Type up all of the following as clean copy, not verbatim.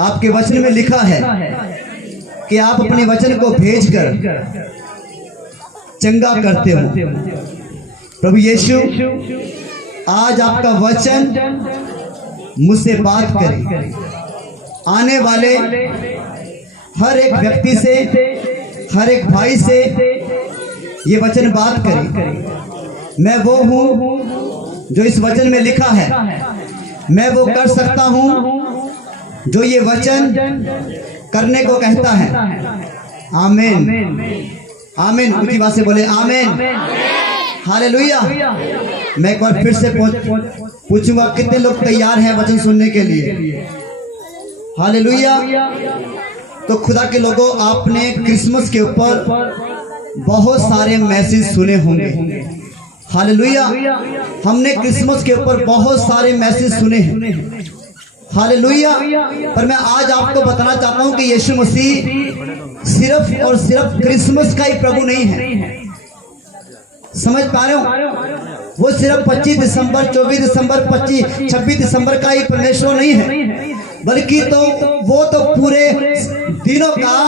आपके वचन में लिखा है कि आप अपने वचन को भेजकर चंगा करते हो। प्रभु यीशु, आज आपका वचन मुझसे बात करे, आने वाले हर एक व्यक्ति से, हर एक भाई से ये वचन बात करे। मैं वो हूँ जो इस वचन में लिखा है, मैं वो कर सकता हूँ जो ये वचन करने को कहता है। आमीन, आमीन। ऊंची बात से बोले आमीन, हालेलुया। मैं एक बार फिर से पूछूंगा, कितने लोग तैयार हैं वचन सुनने के लिए? हालेलुया। तो खुदा के लोगों, आपने क्रिसमस के ऊपर बहुत सारे मैसेज सुने होंगे। हालेलुया। हमने क्रिसमस के ऊपर बहुत सारे मैसेज सुने हैं। हालेलुया। पर मैं आज आपको बताना चाहता हूं कि यीशु मसीह सिर्फ और सिर्फ क्रिसमस का ही प्रभु नहीं है। समझ पा रहे हो? वो सिर्फ 25 दिसंबर, 24 दिसंबर, 25, 26 दिसंबर का ही परमेश्वर नहीं है, बल्कि तो वो तो पूरे दिनों का,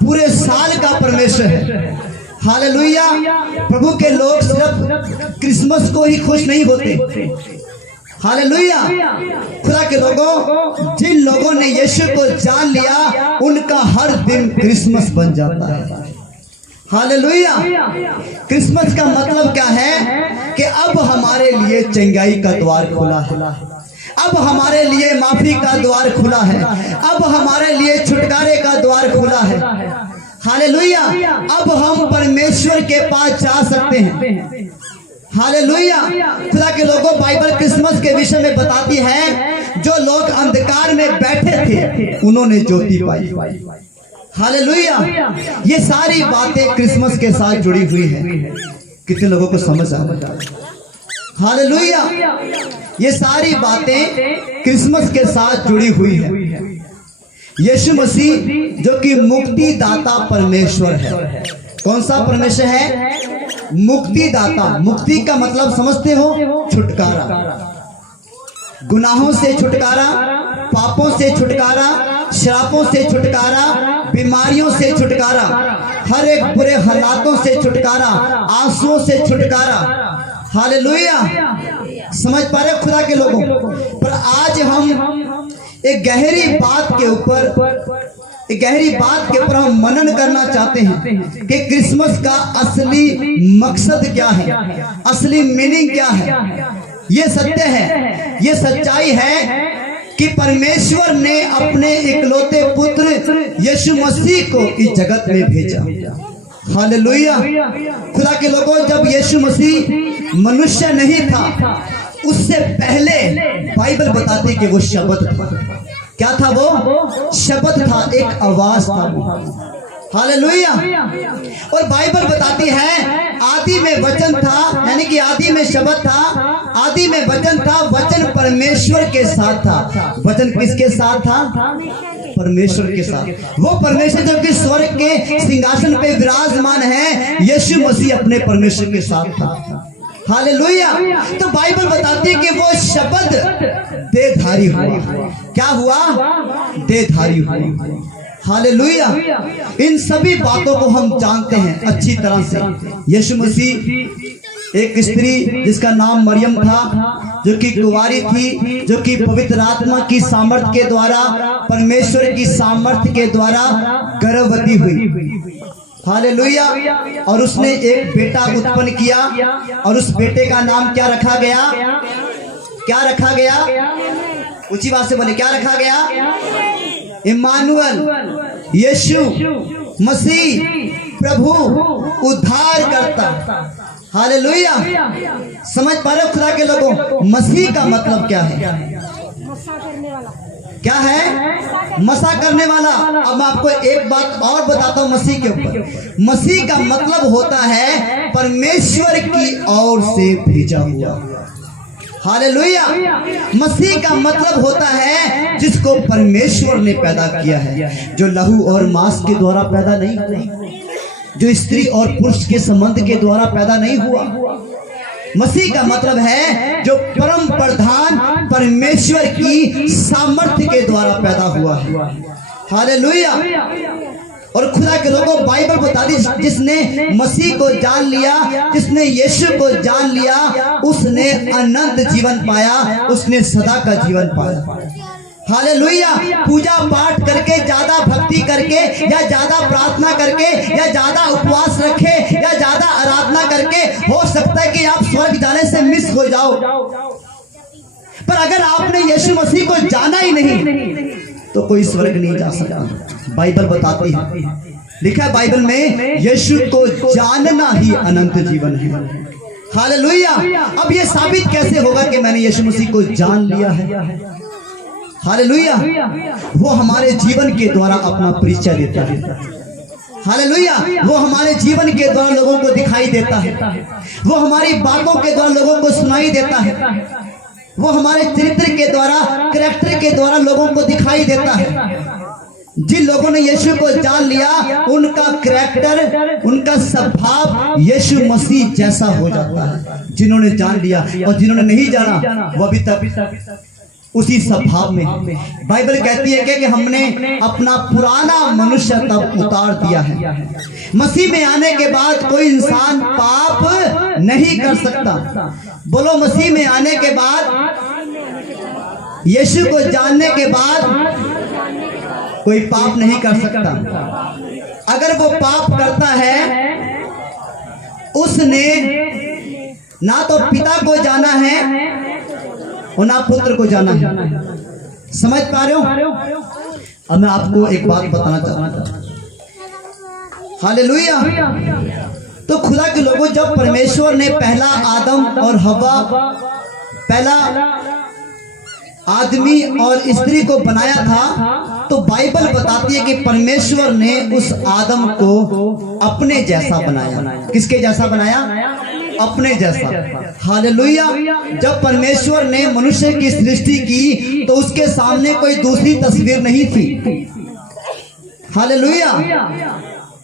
पूरे साल का परमेश्वर है। हालेलुया। प्रभु के लोग सिर्फ क्रिसमस को ही खुश नहीं होते। हालेलुया। खुदा के लोगों, जिन लोगों ने यीशु को जान लिया, उनका हर दिन क्रिसमस बन जाता है। हालेलुया। क्रिसमस का मतलब क्या है कि अब हमारे लिए चंगाई का द्वार खुला है, अब हमारे लिए माफी का द्वार खुला है, अब हमारे लिए छुटकारे का द्वार खुला है। हालेलुया। अब हम परमेश्वर के पास जा सकते हैं। हालेलुया। खुदा के लोगों, बाइबल क्रिसमस के विषय में बताती है, जो लोग अंधकार में बैठे थे उन्होंने ज्योति पाई। हालेलुया। ये सारी बातें क्रिसमस के साथ जुड़ी हुई है। कितने लोगों को समझ आ रहा है? हालेलुया। ये सारी बातें क्रिसमस के साथ जुड़ी हुई है। यीशु मसीह जो कि मुक्ति दाता परमेश्वर है। कौन सा परमेश्वर है? मुक्ति दाता। मुक्ति का मतलब समझते हो? छुटकारा, गुनाहों से छुटकारा, पापों से छुटकारा, श्रापों से छुटकारा, बीमारियों से छुटकारा, हर एक बुरे हालातों से छुटकारा, आंसुओं से छुटकारा। हालेलुया। समझ पा रहे खुदा के लोगों? पर आज हम एक गहरी बात के ऊपर हम मनन करना चाहते हैं कि क्रिसमस का असली मकसद क्या है, असली मीनिंग क्या है। ये सत्य है, ये सच्चाई है कि परमेश्वर ने अपने इकलौते पुत्र यीशु मसीह को इस जगत में भेजा। हालेलुया। खुदा के लोगों, जब यीशु मसीह मनुष्य नहीं था, उससे पहले बाइबल बताती कि वो शब्द था। क्या था वो? शब्द था, एक आवाज था वो। हालेलुया। और बाइबल बताती है, आदि में वचन था, यानी कि आदि में शब्द था, आदि में वचन था, वचन परमेश्वर के साथ था। वचन किसके साथ था? परमेश्वर के साथ। वो परमेश्वर जो कि स्वर्ग के सिंहासन पे विराजमान है, यीशु मसीह अपने परमेश्वर के साथ था। हालेलुया। तो बाइबल बताती है कि वो शब्द देहधारी हुआ। क्या हुआ? देहधारी हुआ। हालेलुया। इन सभी बातों को हम जानते हैं अच्छी तरह से। यीशु मसीह एक स्त्री जिसका नाम मरियम था, जो कि कुंवारी थी, जो कि पवित्र आत्मा की सामर्थ्य के द्वारा, परमेश्वर की सामर्थ्य के द्वारा गर्भवती हुई। हालेलुया। और उसने एक बेटा उत्पन्न किया, और उस बेटे का नाम क्या रखा गया? क्या रखा गया? ऊंची बात से बोले, क्या रखा गया? इम्मानुएल, यीशु मसीह प्रभु उद्धार करता। हालेलुया। समझ पा रहे हो खुदा के लोगों? मसीह का मतलब क्या है? क्या है? मसा करने वाला। अब मैं आपको एक बात और बताता हूं मसीह के ऊपर। मसीह का मतलब होता है परमेश्वर की ओर से भेजा हुआ। हालेलुया। मसीह का मतलब होता है जिसको परमेश्वर ने पैदा किया है, जो लहू और मांस के द्वारा पैदा नहीं हुआ, जो स्त्री और पुरुष के संबंध के द्वारा पैदा नहीं हुआ, मसीह का मतलब है जो परम प्रधान परमेश्वर की सामर्थ्य के द्वारा पैदा हुआ है। हालेलुया। और खुदा के लोगों, बाइबल बताती जिसने मसीह को जान लिया, जिसने यीशु को जान लिया, उसने अनंत जीवन पाया, उसने सदा का जीवन पाया। हालेलुया। पूजा पाठ करके, ज्यादा भक्ति करके, या ज्यादा प्रार्थना करके, या ज्यादा उपवास रखे, या ज्यादा आराधना करके हो सकता है कि आप स्वर्ग जाने से मिस हो जाओ, पर अगर आपने यीशु मसीह को जाना ही नहीं तो कोई स्वर्ग नहीं जा सकता। बाइबल बताती है, लिखा है बाइबल में, यीशु को जानना ही अनंत जीवन है। हालेलुया। अब ये साबित कैसे होगा कि मैंने यीशु मसीह को जान लिया है? हालेलुया। वो हमारे जीवन के द्वारा अपना परिचय देता है। हालेलुया। वो हमारे जीवन के द्वारा लोगों को दिखाई देता है, वो हमारी बातों के द्वारा लोगों को सुनाई देता है, वो हमारे चरित्र के द्वारा, कैरेक्टर के द्वारा लोगों को दिखाई देता है। जिन लोगों ने यीशु को जान लिया, उनका कैरेक्टर, उनका स्वभाव यीशु मसीह जैसा हो जाता है। जिन्होंने जान लिया, और जिन्होंने नहीं जाना वो अभी तक उसी स्वभाव में। बाइबल कहती है कि हमने अपना पुराना मनुष्य तब उतार दिया है। मसीह में आने के बाद कोई इंसान पाप नहीं कर सकता। बोलो, मसीह में आने के बाद, यीशु को जानने के बाद कोई पाप नहीं कर सकता। अगर वो पाप करता है, उसने ना तो पिता को जाना है और ना पुत्र को जाना है। समझ पा रहे हो? अब मैं आपको एक बात बताना चाहता हूं। हालेलुया। तो खुदा के लोगों, जब परमेश्वर ने पहला आदम और हवा, पहला आदमी और स्त्री को बनाया था, तो बाइबल बताती है कि परमेश्वर ने उस आदम को अपने जैसा बनाया। किसके जैसा बनाया? अपने जैसा। हालेलुया। जब परमेश्वर ने मनुष्य की सृष्टि की तो उसके सामने कोई दूसरी तस्वीर नहीं थी। हालेलुया।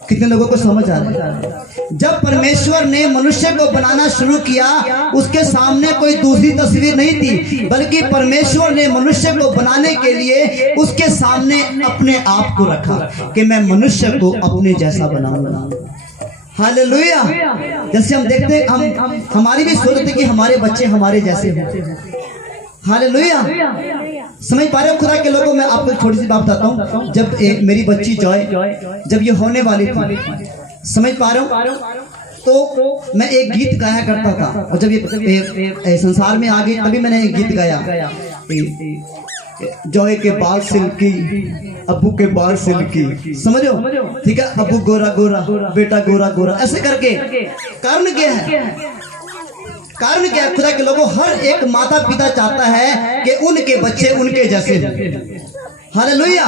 कितने लोगों को समझ आ रहा है? जब परमेश्वर ने मनुष्य को बनाना शुरू किया, उसके सामने कोई दूसरी तस्वीर नहीं थी, बल्कि परमेश्वर ने मनुष्य को बनाने के लिए उसके सामने अपने आप को रखा कि मैं मनुष्य को अपने जैसा बनाऊंगा। हालेलुया। जैसे हम देखते हैं, हमारी भी सोच है कि हमारे बच्चे हमारे जैसे हों। हालेलुया। समझ पा रहे हो खुदा के लोगों? मैं आपको छोटी सी बात बताता हूँ। जब मेरी बच्ची जॉय, जब ये होने वाली थी, समझ पा रहे हो, तो मैं एक गीत गाया करता था। और जब ये संसार में आ गई तभी मैंने एक गीत गाया, जॉय के बाल सिल्की, अब्बू के बाल सिल्की। समझो? ठीक है। अब्बू गोरा गोरा, बेटा गोरा गोरा, ऐसे करके। कारण क्या है? कारण क्या है? खुदा के लोगों, हर एक माता पिता चाहता है कि उनके बच्चे उनके जैसे हों। हालेलुया।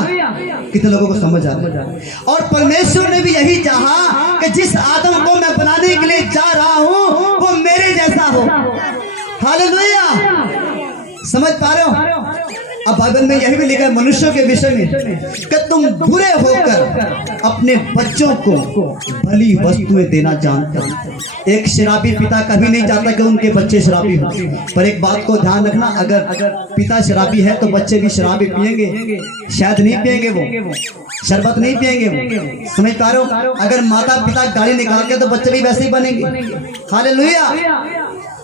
कितने लोगों को समझ आ रहा है? और परमेश्वर ने भी यही चाहा कि जिस आदम को मैं बनाने के लिए जा रहा हूं वो मेरे जैसा हो। हालेलुया। समझ पा रहे हो? अब बाइबल में यही भी लिखा है मनुष्यों के विषय में कि तुम बुरे होकर अपने बच्चों को भली वस्तुएं देना जानते हो। एक शराबी पिता कभी नहीं चाहता कि उनके बच्चे शराबी हों। पर एक बात को ध्यान रखना, अगर पिता शराबी है तो बच्चे भी शराबी पिएंगे। शायद नहीं पिएंगे, वो शरबत नहीं पिएंगे वो। समझ पा रहे हो? अगर माता पिता गाली निकालते तो बच्चे भी वैसे ही बनेंगे। हालेलुया।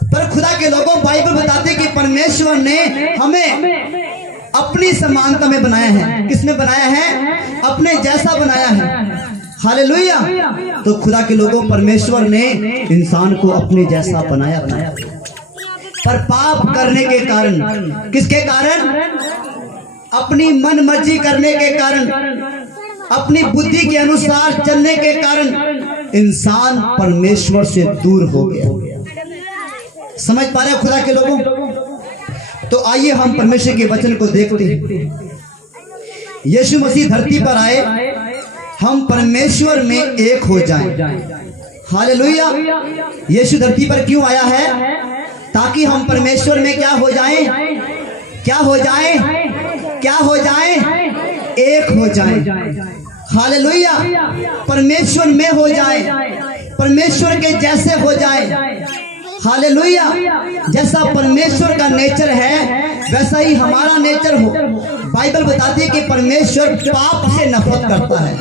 पर खुदा के लोगों, बाइबल बताते कि परमेश्वर ने हमें अपनी समानता में बनाया है। किसमें बनाया है? अपने जैसा बनाया है। हालेलुया। तो खुदा के लोगों, परमेश्वर ने इंसान को अपने जैसा बनाया। पर पाप करने के कारण, किसके कारण? अपनी मन मर्जी करने के कारण, अपनी बुद्धि के अनुसार चलने के कारण इंसान परमेश्वर से दूर हो गया। समझ पा रहे हो खुदा के लोगों? तो आइए हम परमेश्वर के वचन को देखते हैं। यीशु मसीह धरती पर आए, हम परमेश्वर में एक हो जाएं। हालेलुया। यीशु धरती पर क्यों आया है? ताकि हम परमेश्वर में क्या हो जाएं? क्या हो जाएं? क्या हो जाएं? एक हो जाएं। हालेलुया। परमेश्वर में हो जाएं, परमेश्वर के जैसे हो जाएं। हालेलुया। जैसा परमेश्वर का नेचर है वैसा ही हमारा नेचर हो। बाइबल बताती है कि परमेश्वर पाप से नफरत करता है।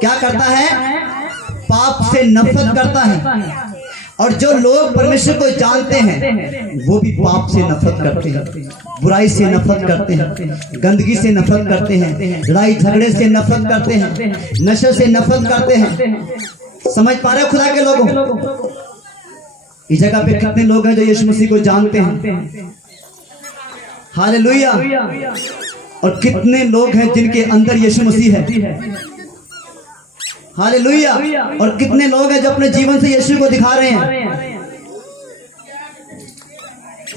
क्या करता है? पाप से नफरत करता है। और जो लोग परमेश्वर को जानते हैं वो भी पाप से नफरत करते हैं, बुराई से नफरत करते हैं, गंदगी से नफरत करते हैं, लड़ाई झगड़े से नफरत करते हैं, नशे से नफरत करते हैं। समझ पा रहे हो खुदा के लोगों? इस जगह पे कितने लोग हैं जो यीशु मसीह को जानते हैं? हालेलुया। और कितने लोग हैं जिनके अंदर यीशु मसीह है? हालेलुया। और कितने लोग हैं जो अपने जीवन से यीशु को दिखा रहे हैं?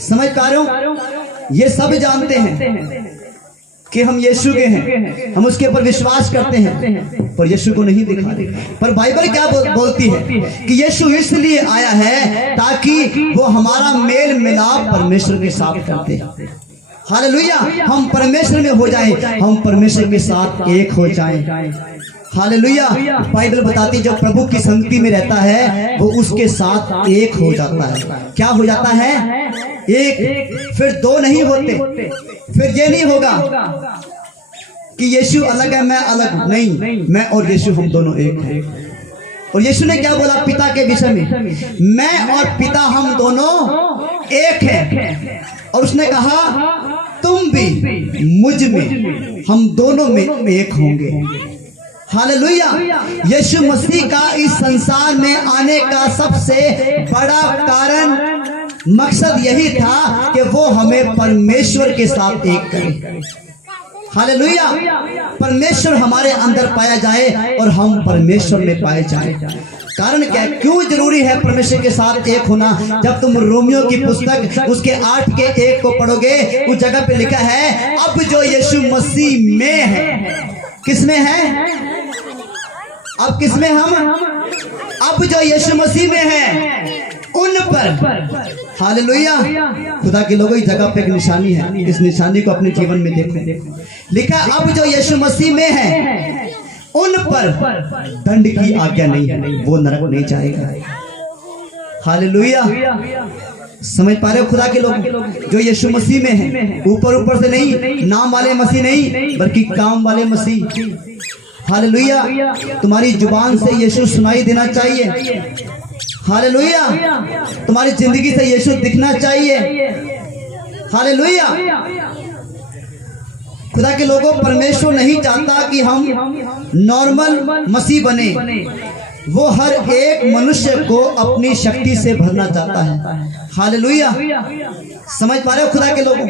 समझ पा रहे हो? ये सब जानते हैं कि हम यीशु के हैं, हम उसके ऊपर विश्वास करते हैं, पर यीशु को नहीं दिखा रहे। पर बाइबल क्या बोलती है कि यीशु इसलिए आया है ताकि वो हमारा मेल मिलाप परमेश्वर के साथ करते हैं। हालेलुया। हम परमेश्वर में हो जाएं, हम परमेश्वर के साथ एक हो जाएं। हालेलुया। बाइबल बताती है जो प्रभु की संगति में रहता है वो उसके साथ एक हो जाता है। क्या हो जाता है? एक। फिर दो नहीं होते। फिर ये नहीं होगा कि यीशु अलग है मैं अलग, नहीं, मैं और यीशु हम दोनों एक हैं। और यीशु ने क्या बोला पिता के विषय में? मैं और पिता हम दोनों एक हैं। और उसने कहा तुम भी मुझ में, हम दोनों में एक होंगे। हालेलुया। यीशु मसीह का इस संसार में आने का सबसे बड़ा कारण, मकसद यही था कि वो हमें परमेश्वर के साथ एक करे। हालेलुया। परमेश्वर हमारे अंदर पाया जाए और हम परमेश्वर में पाए जाए। कारण क्या? क्यों जरूरी है परमेश्वर के साथ एक होना? जब तुम रोमियो की पुस्तक उसके 8 के 1 को पढ़ोगे, उस जगह पे लिखा है अब जो यीशु मसीह में है, किसमें है? अब किसमें हम? अब जो यीशु मसीह में है उन पर। हालेलुया। खुदा के लोगों, इस जगह पे एक निशानी है, इस निशानी को अपने जीवन में देखो। लिखा अब जो यीशु मसीह में है उन पर दंड की आज्ञा नहीं है, वो नरक नहीं जाएगा। हालेलुया। समझ पा रहे हो खुदा के लोग? जो यीशु मसीह में है, ऊपर ऊपर से नहीं, नाम वाले मसीह नहीं, बल्कि काम वाले मसीह। हालेलुया। तुम्हारी जुबान से यीशु सुनाई देना चाहिए। हालेलुया। तुम्हारी जिंदगी से यीशु दिखना चाहिए। हालेलुया। खुदा के लोगों, परमेश्वर नहीं चाहता कि हम नॉर्मल मसीह बने, वो हर एक मनुष्य को अपनी शक्ति से भरना चाहता है। हालेलुया। समझ पा रहे हो खुदा के लोगों?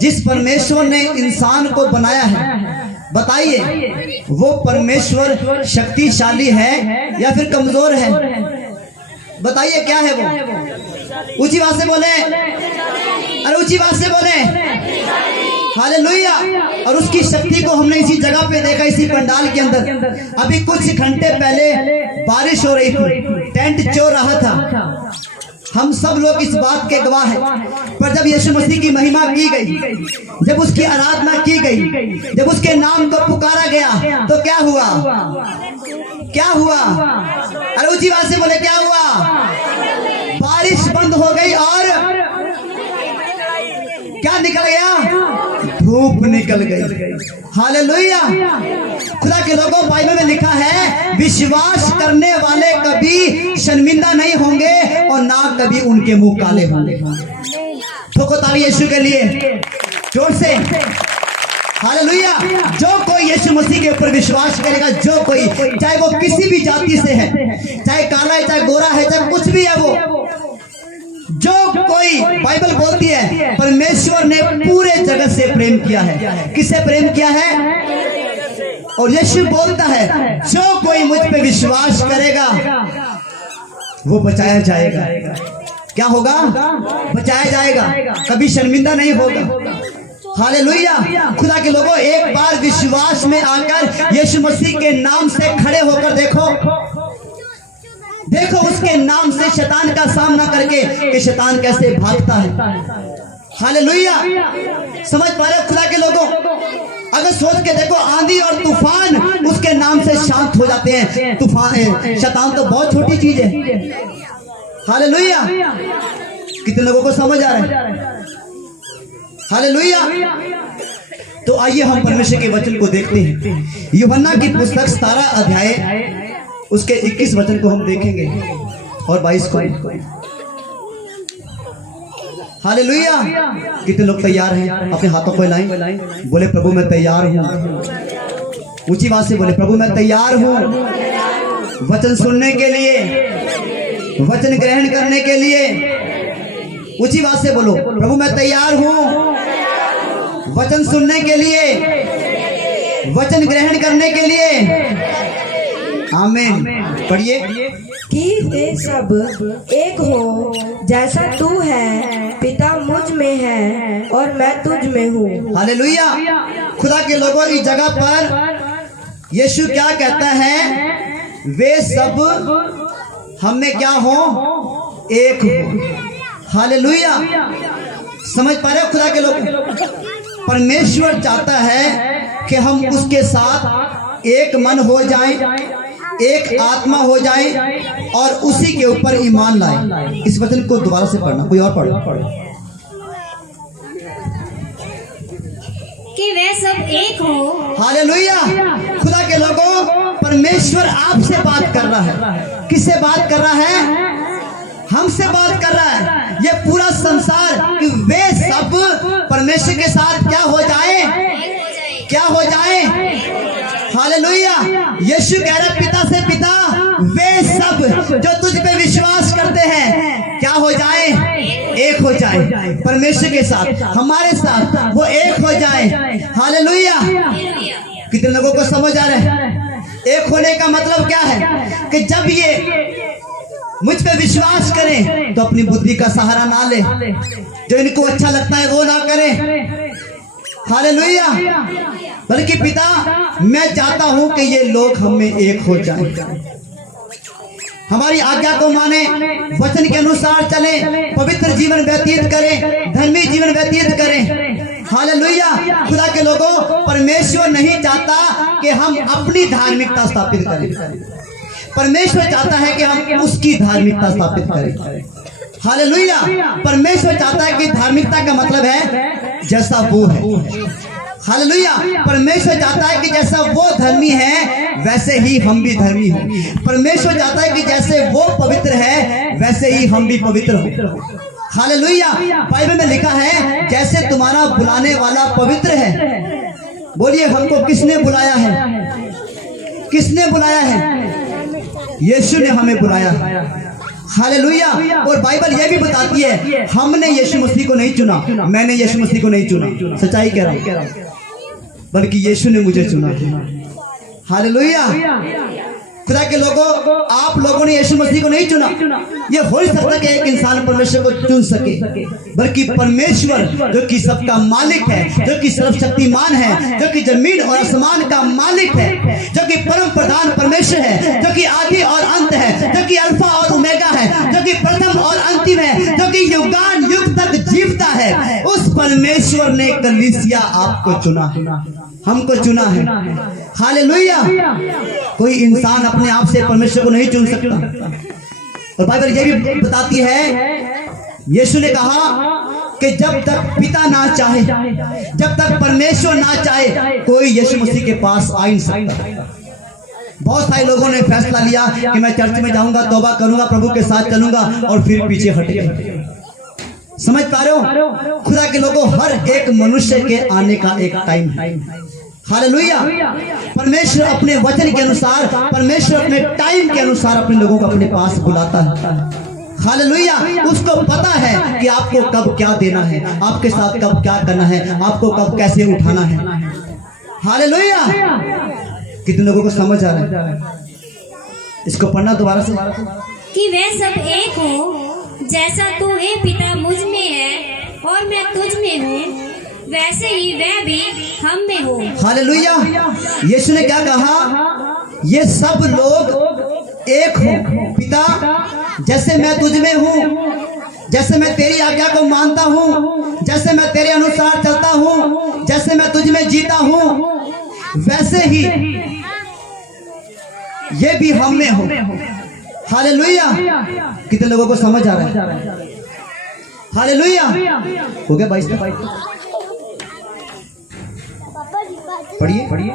जिस परमेश्वर ने इंसान को बनाया है, बताइए वो परमेश्वर शक्तिशाली है या फिर कमजोर है? बताइए क्या है वो? ऊंची बात से बोले, अरे ऊंची बात से बोले। हालेलुया। और उसकी शक्ति को हमने इसी जगह पे देखा, इसी पंडाल के अंदर। अभी कुछ घंटे पहले बारिश हो रही थी, टेंट चो रहा था, हम सब लोग इस बात के गवाह हैं। पर जब यीशु मसीह की महिमा की गई, जब उसकी आराधना की गई, जब उसके नाम को पुकारा गया, तो क्या हुआ? क्या हुआ? अरे ऊंची बात से बोले, क्या हुआ? बारिश बंद हो गई और क्या निकल गया? धूप निकल गई। हालेलुया। खुदा के लोगों, बाइबल में लिखा है विश्वास करने वाले कभी शर्मिंदा नहीं होंगे और ना कभी उनके मुंह काले होंगे। ठोको ताली यीशु के लिए जोर से। हालेलुया। जो कोई यीशु मसीह के ऊपर विश्वास करेगा, जो कोई, चाहे वो किसी भी जाति से है, चाहे काला है, चाहे गोरा है, चाहे कुछ भी है, वो जो कोई, बाइबल बोलती है परमेश्वर ने पूरे जगत से प्रेम किया है। किससे प्रेम किया है? और यीशु बोलता है जो कोई मुझ पे विश्वास करेगा वो बचाया जाएगा। क्या होगा? बचाया जाएगा, कभी शर्मिंदा नहीं होगा। हालेलुया। खुदा के लोगों, एक बार विश्वास में आकर यीशु मसीह के नाम से खड़े होकर देखो, देखो उसके नाम से शैतान का सामना करके कि शैतान कैसे भागता है। हालेलुया। समझ पा रहे हो खुदा के लोगों? अगर सोच के देखो, आंधी और तूफान उसके नाम से शांत हो जाते हैं। तूफान, शैतान तो बहुत छोटी चीज है। हालेलुया। कितने लोगों को समझ आ रहा है? हालेलुया। तो आइए हम परमेश्वर के वचन को देखते हैं। यूहन्ना की पुस्तक 17 अध्याय उसके 21 वचन को हम देखेंगे और 22 को। हालेलुया। कितने लोग तैयार हैं? अपने हाथों को हिलाएं, बोले प्रभु मैं तैयार हूँ। ऊंची आवाज से बोले प्रभु मैं तैयार हूँ वचन सुनने के लिए, वचन ग्रहण करने के लिए। ऊंची आवाज से बोलो प्रभु मैं तैयार हूँ वचन सुनने के लिए, वचन ग्रहण करने के लिए। आमीन। पढ़िए कि वे सब एक हो जैसा तू है, पिता मुझ में है और मैं तुझ में हूँ। हालेलुया। खुदा के लोगों इस जगह पर यीशु क्या कहता है? वे सब हम में क्या हो? एक हो। हालेलुया। समझ पा रहे हो खुदा के लोग? परमेश्वर चाहता है कि हम उसके साथ एक मन हो जाएं, एक आत्मा हो जाएं और उसी के ऊपर ईमान लाएं। इस वचन को दोबारा से पढ़ना, कोई और पढ़ो। कि वे सब एक हो। हालेलुया। खुदा के लोगों परमेश्वर आपसे बात कर रहा है। किससे बात कर रहा है? हमसे बात कर रहा है। ये पूरा संसार कि वे सब परमेश्वर के साथ क्या हो जाए? क्या हो जाए? हालेलुया। यीशु कह रहा है पिता से पिता वे सब जो तुझ पे विश्वास करते हैं क्या हो जाए? एक हो जाए। परमेश्वर के साथ, हमारे साथ वो एक हो जाए। हालेलुया। कितने लोगों को समझ आ रहा है? एक होने का मतलब क्या है? कि जब ये मुझ पे विश्वास करें तो अपनी बुद्धि का सहारा ना ले, जो इनको अच्छा लगता है वो ना करें। हालेलुया। बल्कि पिता मैं चाहता हूं कि ये लोग हम में एक हो जाएं, हमारी आज्ञा को माने, वचन के अनुसार चले, पवित्र जीवन व्यतीत करें, धर्मी जीवन व्यतीत करें। हालेलुया। खुदा के लोगों परमेश्वर नहीं चाहता कि हम अपनी धार्मिकता स्थापित करें, परमेश्वर चाहता है कि हम उसकी धार्मिकता स्थापित करें। हालेलुया। परमेश्वर चाहता है कि धार्मिकता का मतलब है जैसा वो है। हालेलुया। परमेश्वर चाहता है कि जैसा वो धर्मी है वैसे ही हम भी धर्मी हो। परमेश्वर चाहता है कि जैसे वो पवित्र है वैसे ही हम भी पवित्र हो। हालेलुया। बाइबल में लिखा है जैसे तुम्हारा बुलाने वाला पवित्र है। बोलिए हमको किसने बुलाया है? किसने बुलाया है? यीशु ने हमें बुलाया। हालेलुया। और बाइबल यह भी बताती है हमने यीशु मसीह को नहीं चुना, मैंने यीशु मसीह को नहीं चुना, सच्चाई कह रहा हूं, बल्कि यीशु ने मुझे चुना। हालेलुया। खुदा के लोगों आप लोगों ने यीशु मसीह को नहीं चुना। ये हो ही सकता कि एक इंसान परमेश्वर को चुन सके, बल्कि परमेश्वर जो कि सबका मालिक है, जो कि सर्वशक्तिमान है, जो कि जमीन और आसमान का मालिक है, जो कि परम प्रधान परमेश्वर है, जो कि आदि और अंत है, जो कि अल्फा और ओमेगा है, जो कि प्रथम और अंतिम है, जो कि युगान युग तक जीवता है, उस परमेश्वर ने कलीसिया आपको चुना, हमको चुना है। हालेलुया। कोई इंसान अपने आप से परमेश्वर को नहीं चुन सकता। और बाइबल ये भी बताती है, यीशु ने कहा कि जब तक पिता ना चाहे, जब तक परमेश्वर ना चाहे, कोई यीशु मसीह के पास आ नहीं सकता। बहुत सारे लोगों ने फैसला लिया कि मैं चर्च में जाऊंगा, तौबा करूंगा, प्रभु के साथ चलूंगा और फिर पीछे हटेंगे। समझ पा रहे हो? खुदा के लोगों हर एक मनुष्य के आने का एक टाइम है। हालेलुया। परमेश्वर अपने वचन के अनुसार, परमेश्वर अपने टाइम के अनुसार अपने लोगों को अपने पास बुलाता है। हालेलुया। उसको पता है कि आपको कब क्या देना है, आपके साथ कब क्या करना है, आपको कब कैसे उठाना है। हालेलुया। कितने लोगों को समझ आ रहा है? इसको पढ़ना दोबारा से। कि वे सब एक हो जैसा तू है पिता मुझ में है और मैं तुझ में हूँ, वैसे ही वह भी हम में हो। हालेलुया। यीशु ने क्या कहा? ये सब लोग एक हो पिता, जैसे मैं तुझ में हूँ, जैसे मैं तेरी आज्ञा को मानता हूँ, जैसे मैं तेरे अनुसार चलता हूँ, जैसे मैं तुझ में जीता हूँ, वैसे ही ये भी हम में हो। हालेलुया। कितने लोगों को समझ आ रहा है? हालेलुया। हो गया 22 तक? पढ़िए पढ़िए।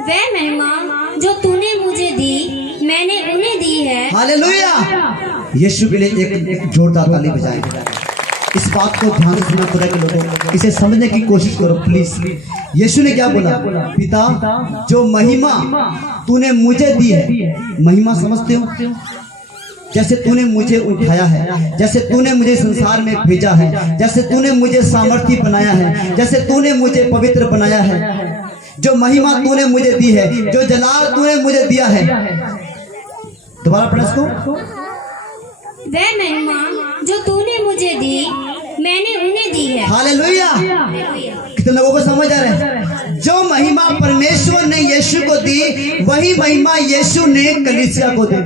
वह महिमा जो तूने मुझे दी मैंने उन्हें दी है। हालेलुया। यीशु के लिए एक जोरदार ताली बजाएं। इस बात को ध्यान से सुना खुदा के लोगों, इसे समझने की कोशिश करो प्लीज। यीशु ने क्या बोला? पिता जो महिमा तूने मुझे दी है, महिमा समझते हो? जैसे तूने मुझे उठाया है, जैसे तूने मुझे संसार में भेजा है, जैसे तूने मुझे सामर्थ्य बनाया है, जैसे तूने मुझे पवित्र बनाया है, जो महिमा तूने मुझे दी है, जो जलाल तूने मुझे दिया है। दोबारा पढ़ो इसको। वह महिमा जो तूने मुझे दी मैंने उन्हें दी है। हालेलुया। कितने लोगों को समझ आ रहा है? जो महिमा परमेश्वर ने यीशु को दी वही महिमा यीशु ने कलीसिया को दी।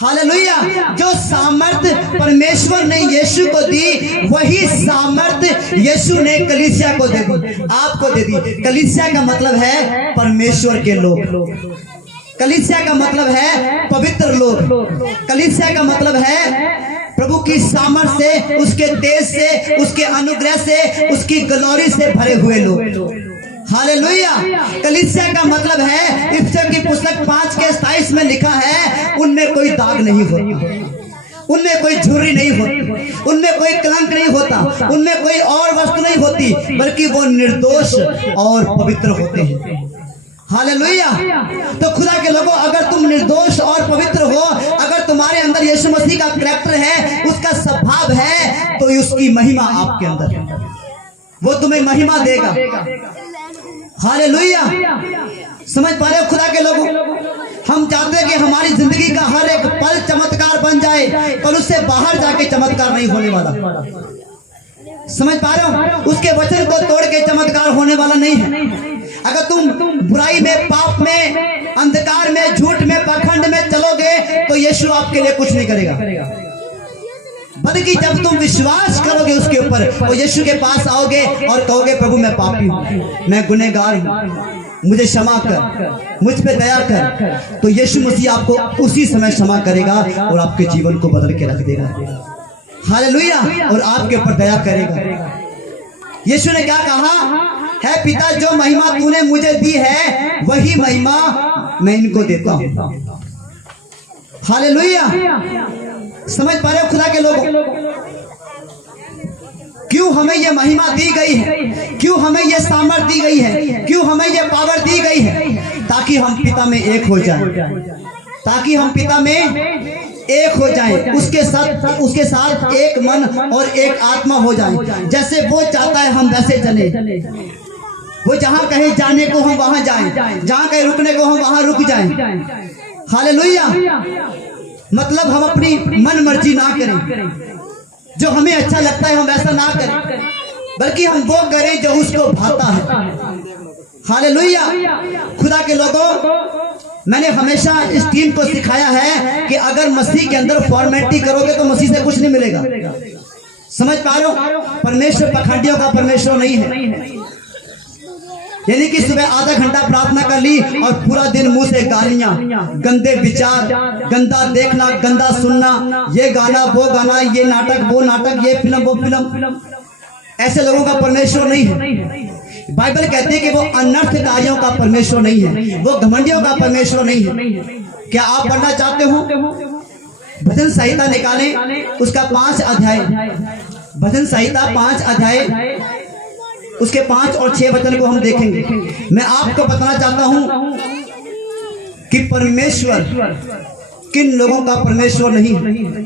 हालेलुया। जो सामर्थ परमेश्वर ने यीशु को दी वही सामर्थ यीशु ने कलीसिया को दे दी, आपको दे दी। कलीसिया का मतलब है परमेश्वर के लोग, कलीसिया का मतलब है पवित्र लोग, कलीसिया का मतलब है प्रभु की सामर्थ से, उसके तेज से, उसके अनुग्रह से, उसकी ग्लोरी से भरे हुए लोग। हालेलुया। कलीसिया का मतलब है, इफिसियों की पुस्तक 5:27 में लिखा है, उनमें कोई दाग नहीं होता, उनमें कोई झुर्री नहीं होती, उनमें कोई कलंक नहीं होता, उनमें कोई और वस्तु नहीं होती, बल्कि वो निर्दोष और पवित्र होते हैं। हालेलुया। तो खुदा के लोगों, अगर तुम निर्दोष और पवित्र हो, अगर तुम्हारे अंदर यीशु मसीह का कैरेक्टर है, उसका स्वभाव है, तो उसकी महिमा आपके अंदर है, वो तुम्हें महिमा देगा। हालेलुया। समझ पा रहे हो खुदा के लोगों? हम चाहते हैं कि हमारी जिंदगी का हर एक पल चमत्कार बन जाए, पर उससे बाहर जाके चमत्कार नहीं होने वाला। समझ पा रहे हो? उसके वचन को तोड़ के चमत्कार होने वाला नहीं है। अगर तुम बुराई में, पाप में, अंधकार में, झूठ में, पाखंड में चलोगे तो यीशु आपके लिए कुछ नहीं करेगा, बल्कि जब तुम विश्वास करोगे उसके ऊपर और यीशु के पास आओगे और कहोगे प्रभु मैं पापी हूँ, मैं गुनहगार हूँ, मुझे क्षमा कर, मुझ पे दया कर, तो यीशु मसीह आपको उसी समय क्षमा करेगा और आपके जीवन को बदल के रख देगा। हालेलुया। और आपके ऊपर दया करेगा। यीशु ने क्या कहा है? पिता जो महिमा तूने मुझे दी है वही महिमा मैं इनको देता हूं। हालेलुया। समझ पा रहे हो खुदा के लोगों? क्यों हमें ये महिमा दी गई है, क्यों हमें ये सामर्थ दी गई है, क्यों हमें ये पावर दी गई है? ताकि हम पिता में एक हो जाएं, ताकि हम पिता में एक हो जाएं, उसके साथ एक मन और एक आत्मा हो जाएं। जैसे वो चाहता है हम वैसे चले, वो जहां कहे जाने को हम वहां जाएं, जहां कहे रुकने को हम वहां रुक जाएं। हालेलुया। मतलब हम अपनी मन मर्जी ना करें, जो हमें अच्छा लगता है हम वैसा ना करें, बल्कि हम वो करें जो उसको भाता है। हालेलुया। खुदा के लोगों, मैंने हमेशा इस टीम को सिखाया है कि अगर मसीह के अंदर फॉर्मेलिटी करोगे तो मसीह से कुछ नहीं मिलेगा। समझ पा रहे हो? परमेश्वर पखंडियों का परमेश्वर नहीं है। यानी कि सुबह आधा घंटा प्रार्थना कर ली और पूरा दिन मुंह से गालियां, गंदे विचार, गंदा देखना, गंदा सुनना, ये गाना वो गाना, ये नाटक वो नाटक, ये फिल्म वो फिल्म, ऐसे लोगों का परमेश्वर नहीं है। बाइबल कहती है कि वो अनर्थकारियों का परमेश्वर नहीं है, वो घमंडियों का परमेश्वर नहीं है। क्या आप पढ़ना चाहते हो? भजन संहिता निकालें, उसका 5 अध्याय, भजन संहिता 5 अध्याय, उसके 5 और 6 वचन को हम देखेंगे। मैं आपको बताना चाहता हूं कि परमेश्वर किन लोगों का परमेश्वर नहीं है।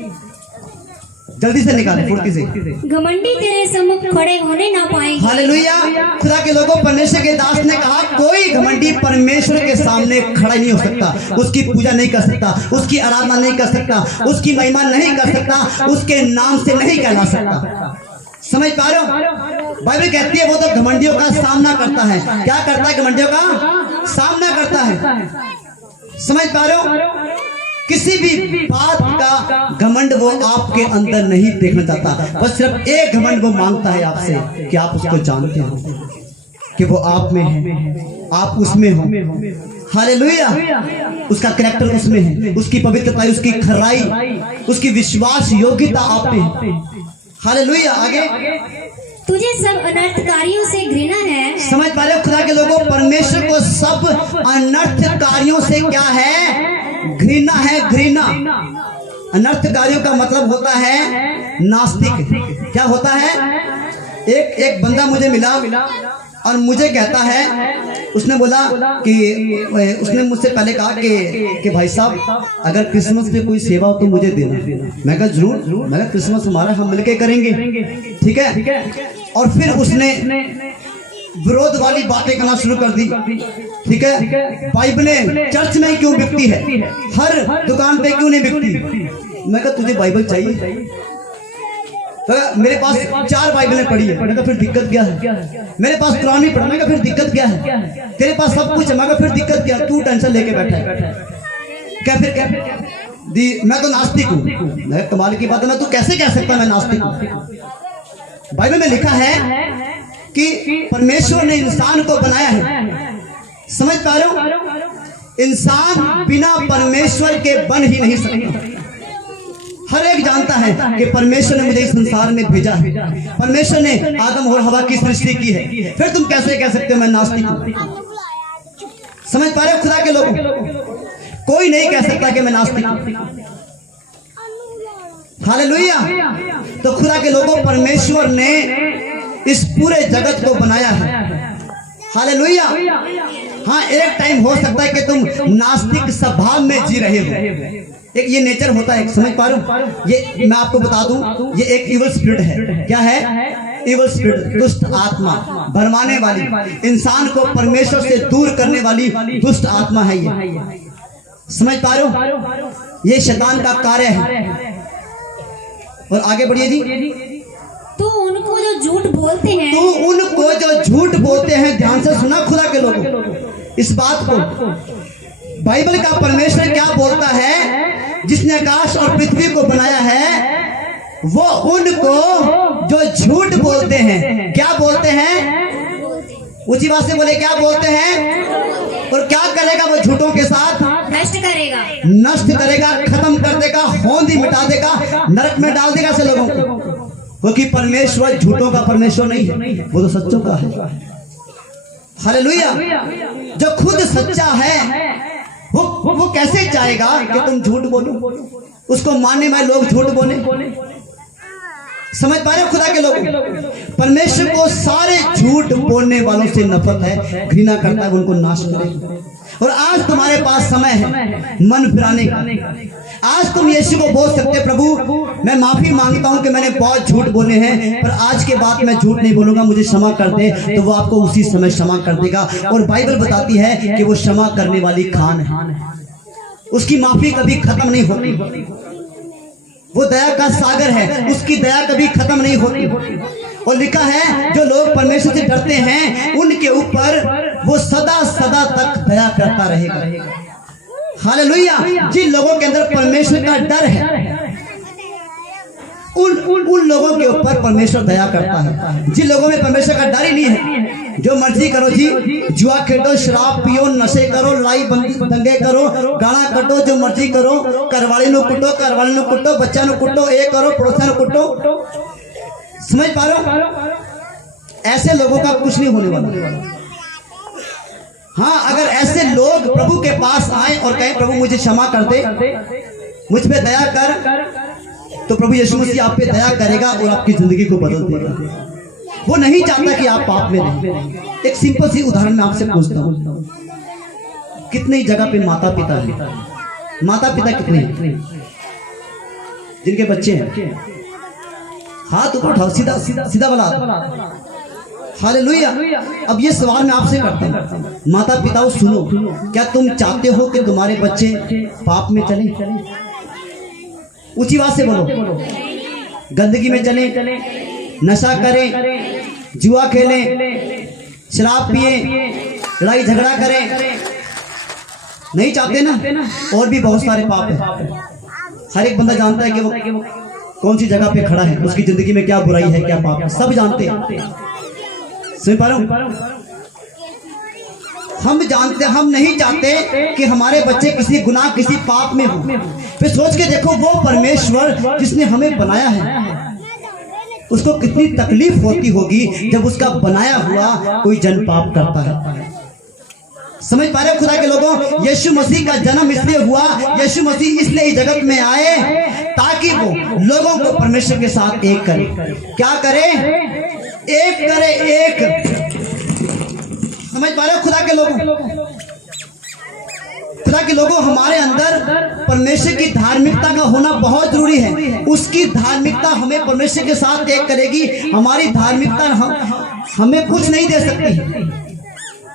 जल्दी से निकालें, फुर्ती से। घमंडी तेरे सम्मुख खड़े होने ना पाएंगे। हालेलुया। खुदा के लोगों, परमेश्वर के दास ने कहा कोई घमंडी परमेश्वर के सामने खड़ा नहीं हो सकता, उसकी पूजा नहीं कर सकता, उसकी आराधना नहीं कर सकता, उसकी महिमा नहीं कर सकता, उसके नाम से नहीं कहला सकता। समझ पा रहे हो? बाइबल कहती है वो तो घमंडियों का सामना करता है। क्या करता है? घमंडियों का सामना करता है। समझ पा रहे हो? किसी भी बात का घमंड वो आपके अंदर नहीं देखना चाहता, बस सिर्फ एक घमंड वो मांगता है आपसे कि आप उसको जानते हो, कि वो आप में है, आप उसमें हो। हालेलुया। उसका करैक्टर उसमें है, उसकी पवित्रता, उसकी खराई, उसकी विश्वास योग्यता आप में है। हालेलुया। आगे, तुझे सब अनर्थकारियों से घृणा है। समझ पा रहे हो खुदा के लोगों, परमेश्वर को सब अनर्थकारियों से क्या है? घृणा है, घृणा। अनर्थकारियों का मतलब होता है नास्तिक। क्या होता है? एक बंदा मुझे मिला और मुझे कहता है, उसने बोला कि उसने मुझसे पहले कहा कि भाई साहब अगर क्रिसमस पे कोई सेवा हो तो मुझे देना। मैं कहा जरूर, मैं कहा क्रिसमस हमारा हम मिलके करेंगे, ठीक है। और फिर उसने विरोध वाली बातें करना शुरू कर दी, ठीक है। बाइबलें चर्च में क्यों बिकती है, हर दुकान पे क्यों नहीं बिकती? मैं कहा तुझे बाइबल चाहिए? तो मेरे पास 4 बाइबलें पढ़ी है। मैं कहा फिर दिक्कत क्या है? मेरे पास कुरान भी पढ़ा। मैं कहा फिर दिक्कत क्या है? तेरे पास सब कुछ है। मैं कहा फिर दिक्कत क्या? तू टेंशन लेके बैठा है। क्या फिर मैं तो नास्तिक हूँ। मैं कमाल की बात है, मैं तू कैसे कह सकता मैं नास्तिक हूँ? बाइबल में लिखा है कि परमेश्वर ने इंसान को बनाया है। समझ पा रहे हो? इंसान बिना परमेश्वर के बन ही नहीं सकता। हर एक जानता है कि परमेश्वर ने मुझे इस संसार में भेजा है, परमेश्वर ने आदम और हवा की सृष्टि की है। फिर तुम कैसे कह सकते हो मैं नास्तिक हूं? समझ पा रहे हो खुदा के लोगों? कोई नहीं कह सकता कि मैं नास्तिक हूं। हालेलुया। तो खुदा के लोगों, परमेश्वर ने इस पूरे जगत को बनाया है। हालेलुया। हाँ, एक टाइम हो सकता है कि तुम नास्तिक स्वभाव में जी रहे हो, एक ये नेचर होता है। समझ पा रहे हो? ये मैं आपको बता दूं, ये एक इवल स्पिरिट है। क्या है? इवल स्पिरिट, दुष्ट आत्मा, भरमाने वाली, इंसान को परमेश्वर से दूर करने वाली दुष्ट आत्मा है ये। समझ पा रहे हो? ये शैतान का कार्य है। और आगे बढ़िए जी। तू उनको जो झूठ बोलते हैं, तो उनको जो झूठ बोलते हैं, ध्यान से सुना खुदा के लोगों इस बात को। बाइबल का परमेश्वर क्या बोलता है? जिसने आकाश और पृथ्वी को बनाया है, वो उनको जो झूठ बोलते हैं, क्या बोलते हैं? ऊंची बात से बोले, क्या बोलते हैं? और क्या करेगा वो झूठों के साथ? नष्ट करेगा, नष्ट करेगा, खत्म कर देगा, होंदी मिटा देगा, नरक में डाल देगा से लोगों को। वो कि परमेश्वर झूठों का परमेश्वर नहीं है, वो तो सच्चों का है। हालेलुया। जो खुद सच्चा है वो कैसे चाहेगा कि तुम झूठ बोलो? उसको मानने में लोग झूठ बोले। समझ पा रहे हो खुदा के लोग? परमेश्वर को सारे झूठ बोलने वालों से नफरत है, घृणा करता है, उनको नाश करे। और आज तुम्हारे पास समय है मन फिराने का। आज तुम यीशु को बोल सकते, प्रभु मैं माफी मांगता हूं कि मैंने बहुत झूठ बोले हैं, पर आज के बाद मैं झूठ नहीं बोलूंगा, मुझे क्षमा कर दे। तो वो आपको उसी समय क्षमा कर देगा। और बाइबल बताती है कि वो क्षमा करने वाली खान है, उसकी माफी कभी खत्म नहीं होती। वो दया का सागर है, उसकी दया कभी खत्म नहीं होती। और लिखा है जो लोग परमेश्वर से डरते हैं उनके ऊपर वो सदा सदा तक दया करता रहेगा। हालेलुया। जिन लोगों के अंदर परमेश्वर का डर है, उन लोगों के ऊपर परमेश्वर दया करता है। जिन लोगों में परमेश्वर का डर ही नहीं है, जो मर्जी करो जी, जुआ खेलो, शराब पियो, नशे करो, लड़ाई दंगे करो, गाना कटो, जो मर्जी करो, घरवाली नु कुटो, बच्चा नु कुटो, ये करो, पड़ोसा नु कुटो। समझ पा रहे हो? ऐसे लोगों का कुछ नहीं होने वाला। हाँ, अगर ऐसे लोग प्रभु के पास आए और कहें प्रभु मुझे क्षमा कर दे, मुझ पे दया कर, तो प्रभु यीशु मसीह आप पे दया करेगा और आपकी जिंदगी को बदल देगा। वो नहीं चाहता कि आप पाप में रहें। एक सिंपल सी उदाहरण मैं आपसे पूछता हूँ, कितनी जगह पे माता पिता है? माता पिता कितने हैं जिनके बच्चे हैं? हाथ ऊपर उठाओ, सीधा सीधा सीधा वाला। हालेलुया। अब ये सवाल मैं आपसे करता हूँ, माता पिताओं सुनो, क्या तुम चाहते हो कि तुम्हारे बच्चे पाप में चले? ऊंची बात से बोलो। गंदगी में चले, नशा करें, जुआ खेलें, शराब पिए, लड़ाई झगड़ा करें? नहीं चाहते ना। और भी बहुत सारे पाप है। हर एक बंदा जानता है कि वो कौन सी जगह पे खड़ा है, उसकी जिंदगी में क्या बुराई है, क्या पाप है, सब जानते हैं। सुन पा रहा हूं? हम जानते, हम नहीं चाहते कि हमारे बच्चे किसी गुनाह, किसी पाप में हो। फिर सोच के देखो, वो परमेश्वर जिसने हमें बनाया है, उसको कितनी तकलीफ होती होगी जब उसका बनाया हुआ कोई जन पाप करता है। समझ पा रहे हो खुदा के लोगों? यीशु मसीह का जन्म इसलिए हुआ, यीशु मसीह इसलिए इस जगत में आए ताकि वो लोगों को परमेश्वर के साथ एक करे। क्या करे? एक करे, एक। समझ पा रहे हो खुदा के लोगों? खुदा के लोगों, हमारे अंदर परमेश्वर की धार्मिकता का होना बहुत जरूरी है। उसकी धार्मिकता हमें परमेश्वर के साथ एक करेगी। हमारी धार्मिकता हमें कुछ नहीं दे सकती।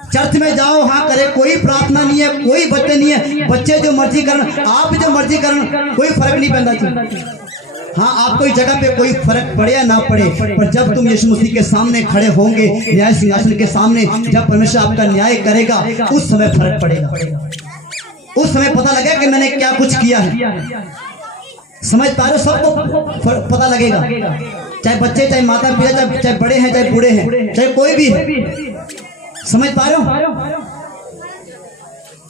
चर्च में जाओ, हाँ करे, कोई प्रार्थना नहीं है, कोई बच्चे नहीं है, बच्चे जो मर्जी करन, आप जो मर्जी करन, कोई फर्क नहीं पड़ता। हाँ, आपको इस जगह पे कोई फर्क पड़े या ना पड़े, पर जब तुम यीशु मसीह के सामने खड़े होंगे, न्याय सिंहासन के सामने, जब परमेश्वर आपका न्याय करेगा, उस समय फर्क पड़ेगा। उस समय पता लगेगा कि मैंने क्या कुछ किया है। समझ पा रहे हो? सबको पता लगेगा, चाहे बच्चे, चाहे माता पिता, चाहे बड़े हैं, चाहे बूढ़े हैं, चाहे कोई भी है। समझ पा रहे हो?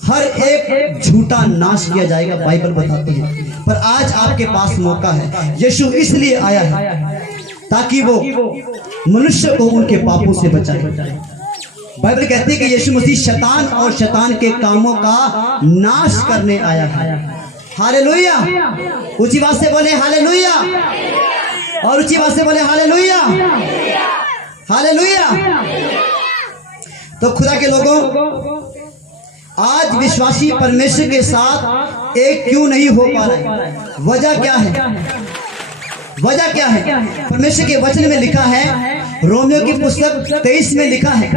हर एक झूठा नाश किया जाएगा, बाइबल बताती है। पर आज आपके पास मौका है। यीशु इसलिए आया है ताकि वो मनुष्य को उनके पापों से बचाए। बाइबल कहती है कि यीशु मसीह शैतान और शैतान के कामों का नाश करने आया है। हालेलुया! ऊंची बात से बोले हालेलुया, और ऊंची बात से बोले हालेलुया, हालेलुया। तो खुदा के लोगों, आज विश्वासी परमेश्वर के साथ एक क्यों नहीं हो पा रहे? वजह क्या है? वजह क्या है? परमेश्वर के वचन में लिखा है, रोमियो की पुस्तक 23 में लिखा है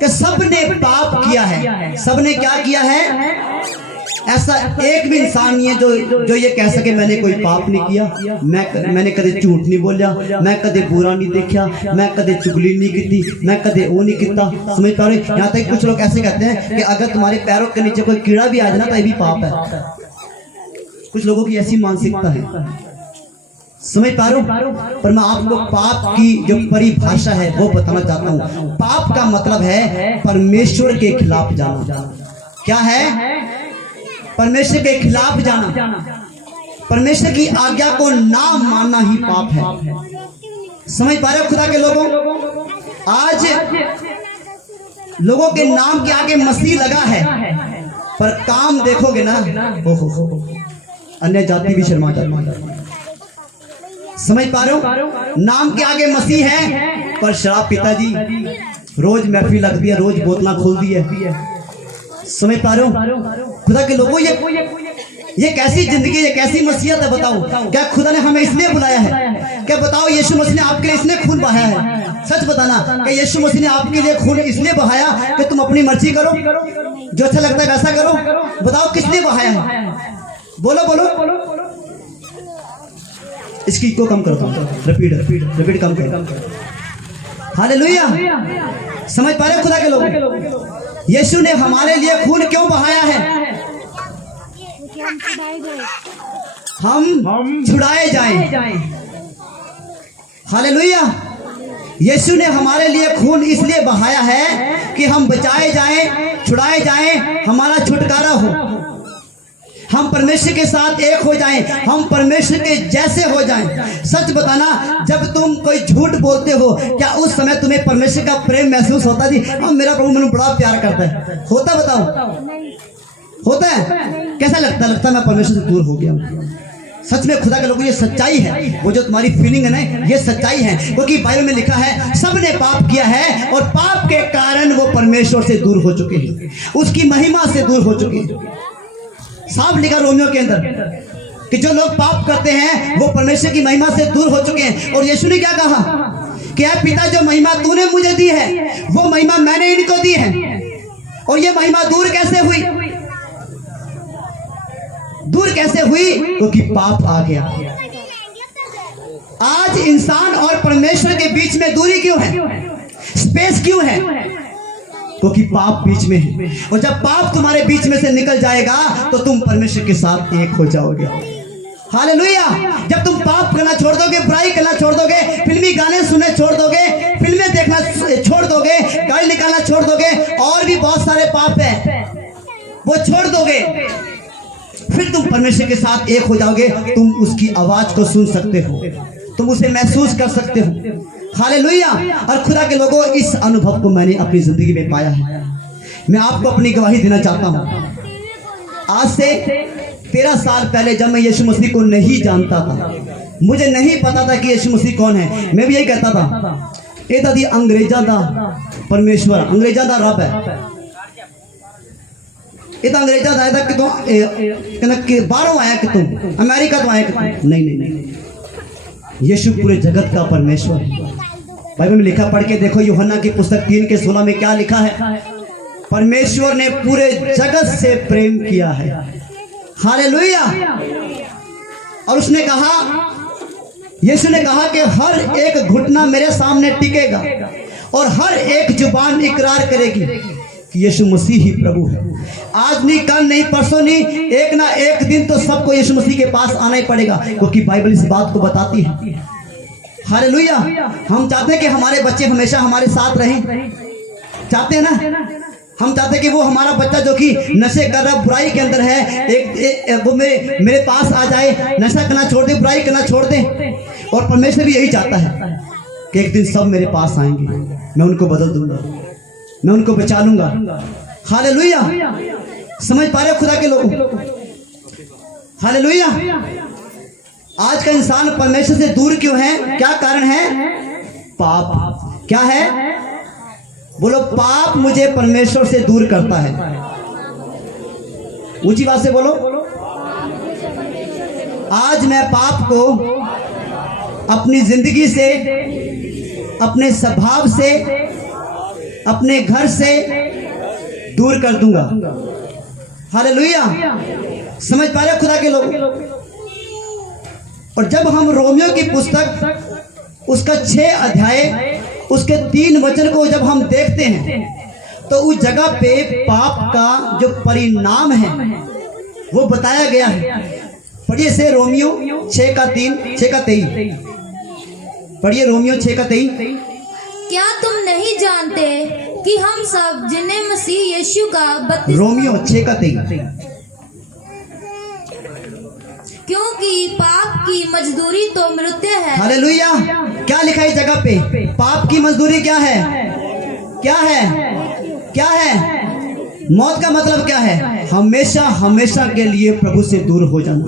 कि सबने पाप किया है। सबने क्या किया है? ऐसा एक भी इंसान नहीं है जो ये कह सके मैंने कोई पाप नहीं किया, मैंने कदे झूठ नहीं बोलिया, मैं कदे बुरा नहीं देखा, मैं कदे चुगली नहीं की, मैं कदे वो नहीं किया। समझ पा रहे? यहाँ तक कुछ लोग ऐसे कहते हैं कि अगर तुम्हारे पैरों के नीचे कोई कीड़ा भी आ जाए ना तो ये भी पाप है। कुछ लोगों की ऐसी मानसिकता है। समझ पा रहे हो? पर मैं आपको पाप की जो परिभाषा है वो बताना चाहता हूँ। पाप का मतलब है परमेश्वर के खिलाफ जाना। क्या है? परमेश्वर के खिलाफ जाना। परमेश्वर की आज्ञा को ना मानना ही पाप है। समझ पा रहे हो खुदा के लोगों? आज लोगों के नाम के आगे मसीह लगा है, पर काम देखोगे ना, ओहो, अन्य जाति भी शर्मा जाती। समझ पा रहे हो? नाम के आगे मसीह है, पर शराब पीता जी, रोज महफिल लगती है, रोज बोतला खोलती है। समझ पा रहे हो? खुदा के लोगों, ये कैसी जिंदगी, ये कैसी मसीहत है? बताओ, क्या खुदा ने हमें इसलिए बुलाया है? क्या बताओ, यीशु मसीह ने आपके लिए इसलिए खून बहाया है? सच बताना, क्या यीशु मसीह ने आपके लिए खून इसलिए बहाया कि तुम अपनी मर्जी करो, जो अच्छा लगता है वैसा करो? बताओ, किस लिए बहाया है? बोलो बोलो। इसकी को कम करो, रिपीट कम करो। हालेलुया! समझ पा रहे हो खुदा के लोग? यीशु ने हमारे लिए खून क्यों बहाया है? हम छुड़ाए जाएं। हालेलुया! यीशु ने हमारे लिए खून इसलिए बहाया है कि हम बचाए जाएं, छुड़ाए जाएं, हमारा छुटकारा हो, हम परमेश्वर के साथ एक हो जाएं, हम परमेश्वर के जैसे हो जाएं। सच बताना, जब तुम कोई झूठ बोलते हो, क्या उस समय तुम्हें परमेश्वर का प्रेम महसूस होता जी? मेरा प्रभु मुझे बड़ा प्यार करता है, होता? बताओ, होता है? कैसा लगता है मैं परमेश्वर से दूर हो गया। सच में खुदा के लोगों, ये सच्चाई है। वो जो तुम्हारी फीलिंग है ना, ये सच्चाई है, क्योंकि बाइबल में लिखा है सबने पाप किया है और पाप के कारण वो परमेश्वर से दूर हो चुके हैं, उसकी महिमा से दूर हो चुके हैं। साफ लिखा रोमियो के अंदर कि जो लोग पाप करते हैं वो परमेश्वर की महिमा से दूर हो चुके हैं। और यीशु ने क्या कहा कि ऐ पिता, जो महिमा तूने मुझे दी है वो महिमा मैंने इनको दी है। और ये महिमा दूर कैसे हुई? दूर कैसे हुई? क्योंकि पाप आ गया। आज इंसान और परमेश्वर के बीच में दूरी क्यों है? स्पेस क्यों है? क्योंकि पाप बीच में है। और जब पाप तुम्हारे बीच में से निकल जाएगा तो तुम परमेश्वर के साथ एक हो जाओगे। हालेलुया! जब तुम पाप करना छोड़ दोगे, बुराई करना छोड़ दोगे, फिल्मी गाने सुनने छोड़ दोगे, फिल्में देखना छोड़ दोगे, गाली निकालना छोड़ दोगे, और भी बहुत सारे पाप हैं वो छोड़ दोगे, फिर तुम परमेश्वर के साथ एक हो जाओगे। तुम उसकी आवाज को सुन सकते हो, तुम उसे महसूस कर सकते हो। हालेलुया। और खुदा के लोगों, इस अनुभव को मैंने अपनी जिंदगी में पाया है। मैं आपको अपनी गवाही देना चाहता हूँ। आज से 13 साल पहले जब मैं यीशु मसीह को नहीं जानता था, मुझे नहीं पता था कि यीशु मसीह कौन है, मैं भी यही कहता था ये दादी अंग्रेजा दा परमेश्वर, अंग्रेजा दा रब है, ये तो अंग्रेजा दा है कि तो बाहरों आया कि तुम अमेरिका तो आया कि तुम नहीं, यीशु पूरे जगत का परमेश्वर है। बाइबल में लिखा, पढ़ के देखो यूहन्ना की पुस्तक 3:16 में क्या लिखा है। परमेश्वर ने पूरे जगत से प्रेम किया है। हालेलुया। और उसने कहा, यीशु ने कहा कि हर एक घुटना मेरे सामने टिकेगा और हर एक जुबान इकरार करेगी कि यीशु मसीह ही प्रभु है। आज नहीं, कल नहीं, परसों नहीं, एक ना एक दिन तो सबको यीशु मसीह के पास आना ही पड़ेगा, क्योंकि बाइबल इस बात को बताती है। हालेलुया। हम चाहते हैं कि हमारे बच्चे हमेशा हमारे साथ रहें, चाहते हैं ना। हम चाहते हैं कि वो हमारा बच्चा जो कि नशे कर रहा, बुराई के अंदर है, वो मेरे पास आ जाए, नशा करना छोड़ दे, बुराई करना छोड़ दे। और परमेश्वर भी यही चाहता है कि एक दिन सब मेरे पास आएंगे, मैं उनको बदल दूंगा, मैं उनको बचा लूंगा। हालेलुया। समझ पा रहे हो खुदा के लोग? हालेलुया। आज का इंसान परमेश्वर से दूर क्यों है? क्या कारण है? पाप। क्या है? बोलो, पाप मुझे परमेश्वर से दूर करता है। ऊंची बात से बोलो। आज मैं पाप को अपनी जिंदगी से, अपने स्वभाव से, अपने घर से दूर कर दूंगा। हालेलुया। समझ पा रहे खुदा के लोग? और जब हम रोमियो की पुस्तक उसका 6 अध्याय उसके 3 वचन को जब हम देखते हैं, तो उस जगह पे पाप का जो परिणाम है वो बताया गया है। पढ़िए से रोमियो 6:23। पढ़िए रोमियो 6:23। क्या तुम नहीं जानते कि हम सब जिन्हें मसीह यीशु का रोमियो 6:23। क्योंकि पाप की मजदूरी तो मृत्यु है। हालेलुया। क्या लिखा है इस जगह पे? पाप की मजदूरी क्या है? क्या है? क्या है? मौत का मतलब क्या है? हमेशा हमेशा के लिए प्रभु से दूर हो जाना,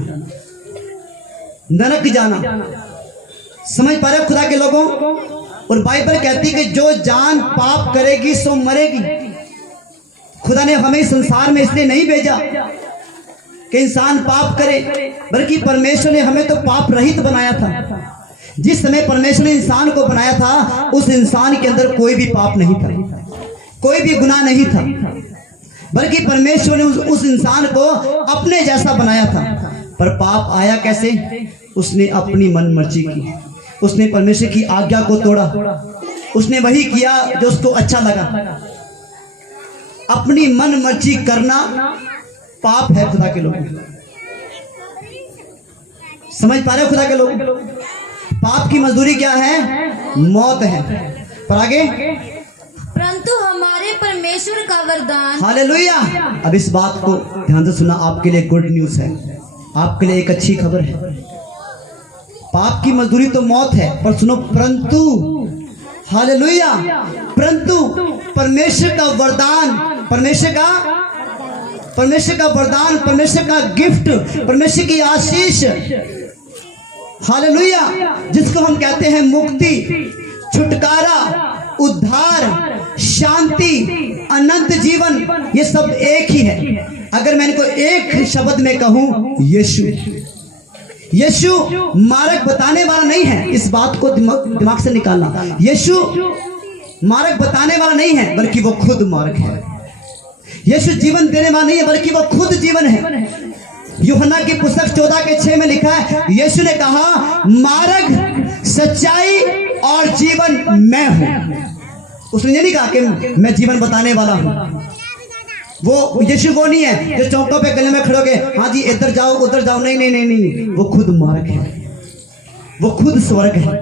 नरक जाना। समझ पा रहे हो खुदा के लोगों? और बाइबल कहती है कि जो जान पाप करेगी सो मरेगी। खुदा ने हमें संसार में इसलिए नहीं भेजा कि इंसान पाप करे, बल्कि परमेश्वर ने हमें तो पाप रहित बनाया था। जिस समय परमेश्वर ने इंसान को बनाया था, उस इंसान के अंदर कोई भी पाप नहीं था, कोई भी गुनाह नहीं था, बल्कि परमेश्वर ने उस इंसान को अपने जैसा बनाया था। पर पाप आया कैसे? उसने अपनी मन मर्जी की, उसने परमेश्वर की आज्ञा को तोड़ा, उसने वही किया जो उसको अच्छा लगा। अपनी मन मर्जी करना पाप है खुदा के लोग। समझ पा रहे हो खुदा के लोग? पाप की मजदूरी क्या है? मौत है। पर आगे, परंतु हमारे परमेश्वर का वरदान। हालेलुया। अब इस बात को ध्यान से सुना, आपके लिए गुड न्यूज है, आपके लिए एक अच्छी खबर है। पाप की मजदूरी तो मौत है, पर सुनो, परंतु, हालेलुया, परंतु परमेश्वर का वरदान, परमेश्वर का वरदान, परमेश्वर का गिफ्ट, परमेश्वर की आशीष, हालेलुया, जिसको हम कहते हैं मुक्ति, छुटकारा, उद्धार, शांति, अनंत जीवन, ये सब एक ही है। अगर मैं इनको एक शब्द में कहूं, यीशु। यीशु मार्ग बताने वाला नहीं है, इस बात को दिमाग से निकालना। यीशु मार्ग बताने वाला नहीं है, बल्कि वो खुद मार्ग है। यीशु जीवन देने वाला नहीं है, बल्कि वो खुद जीवन है। यूहन्ना की पुस्तक 14:6 में लिखा है, यीशु ने कहा, मार्ग, सच्चाई और जीवन मैं हूं। उसने ये नहीं कहा कि मैं जीवन बताने वाला हूं। वो यीशु वो नहीं है जो चौकों पे गले में खड़े होके, हाँ जी इधर जाओ उधर जाओ। नहीं नहीं नहीं नहीं, वो खुद मार्ग है, वो खुद स्वर्ग है,